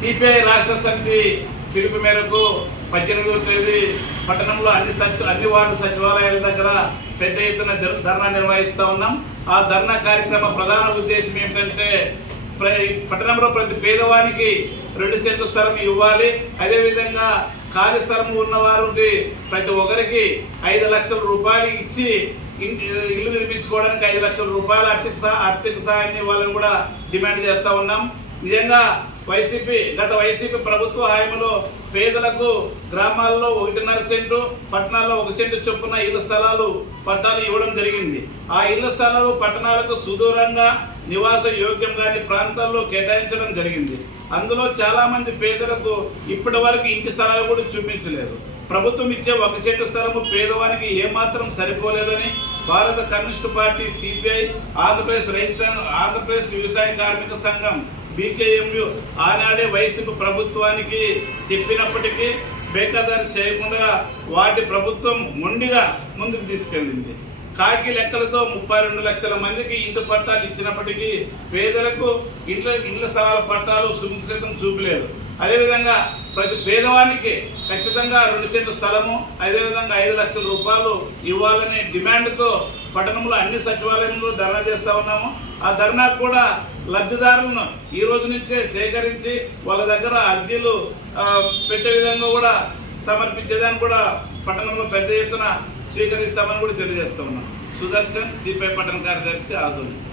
CPI రాష్ట్ర సమితి పిలుపు మేరకు పద్దెనిమిదవ తేదీ పట్టణంలో అన్ని సచి అన్ని వార్డు సచివాలయాల దగ్గర పెద్ద ఎత్తున ధర్నా నిర్వహిస్తూ ఉన్నాం. ఆ ధర్నా కార్యక్రమ ప్రధాన ఉద్దేశం ఏమిటంటే ప్ర- పట్టణంలో ప్రతి పేదవానికి రెండు సెంట్ల స్థలం ఇవ్వాలి. అదేవిధంగా ఖాళీ స్థలం ఉన్నవారికి ప్రతి ఒక్కరికి ఐదు లక్షల రూపాయలు ఇచ్చి ఇల్లు నిర్మించుకోవడానికి ఐదు లక్షల రూపాయల ఆర్థిక సహా ఆర్థిక సహాయాన్ని ఇవ్వాలని కూడా డిమాండ్ చేస్తూ ఉన్నాం. నిజంగా వైసీపీ గత వైసీపీ ప్రభుత్వ హామీలో పేదలకు గ్రామాల్లో ఒకటిన్నర సెంటు పట్టణాల్లో ఒక సెంటు చొప్పున ఇళ్ళ స్థలాలు పట్టాలు ఇవ్వడం జరిగింది. ఆ ఇళ్ళ స్థలాలు పట్టణాలకు సుదూరంగా నివాస యోగ్యం కాని ప్రాంతాల్లో కేటాయించడం జరిగింది. అందులో చాలామంది పేదలకు ఇప్పటి వరకు ఇంటి స్థలాలు కూడా చూపించలేదు. ప్రభుత్వం ఇచ్చే ఒక సెంటు స్థలము పేదవానికి ఏమాత్రం సరిపోలేదని భారత కమ్యూనిస్టు పార్టీ సిపిఐ ఆంధ్రప్రదేశ్ రైతు ఆంధ్రప్రదేశ్ వ్యవసాయ కార్మిక సంఘం బీకేఎంయు ఆనాడే వైసీపీ ప్రభుత్వానికి చెప్పినప్పటికీ బేఖాదారు చేయకుండా వాటి ప్రభుత్వం మొండిగా ముందుకు తీసుకెళ్ళింది. కాకి లెక్కలతో ముప్పై రెండు లక్షల మందికి ఇంటి పట్టాలు ఇచ్చినప్పటికీ పేదలకు ఇండ్ల ఇండ్ల స్థలాల పట్టాలు సుముఖితం చూపలేదు. అదేవిధంగా ప్రతి పేదవానికి ఖచ్చితంగా రెండు సెంటు స్థలము అదేవిధంగా ఐదు లక్షల రూపాయలు ఇవ్వాలనే డిమాండ్తో పట్టణంలో అన్ని సచివాలయంలో ధర్నా చేస్తూ ఉన్నాము. ఆ ధర్నా కూడా లబ్ధిదారులను ఈ రోజు నుంచే సేకరించి వాళ్ళ దగ్గర అర్జీలు పెట్టే విధంగా కూడా సమర్పించేదాన్ని కూడా పట్టణంలో పెద్ద ఎత్తున స్వీకరిస్తామని కూడా తెలియజేస్తా ఉన్నాం. సుదర్శన్ సిపిఐ పట్టణ కార్యదర్శి ఆధునిక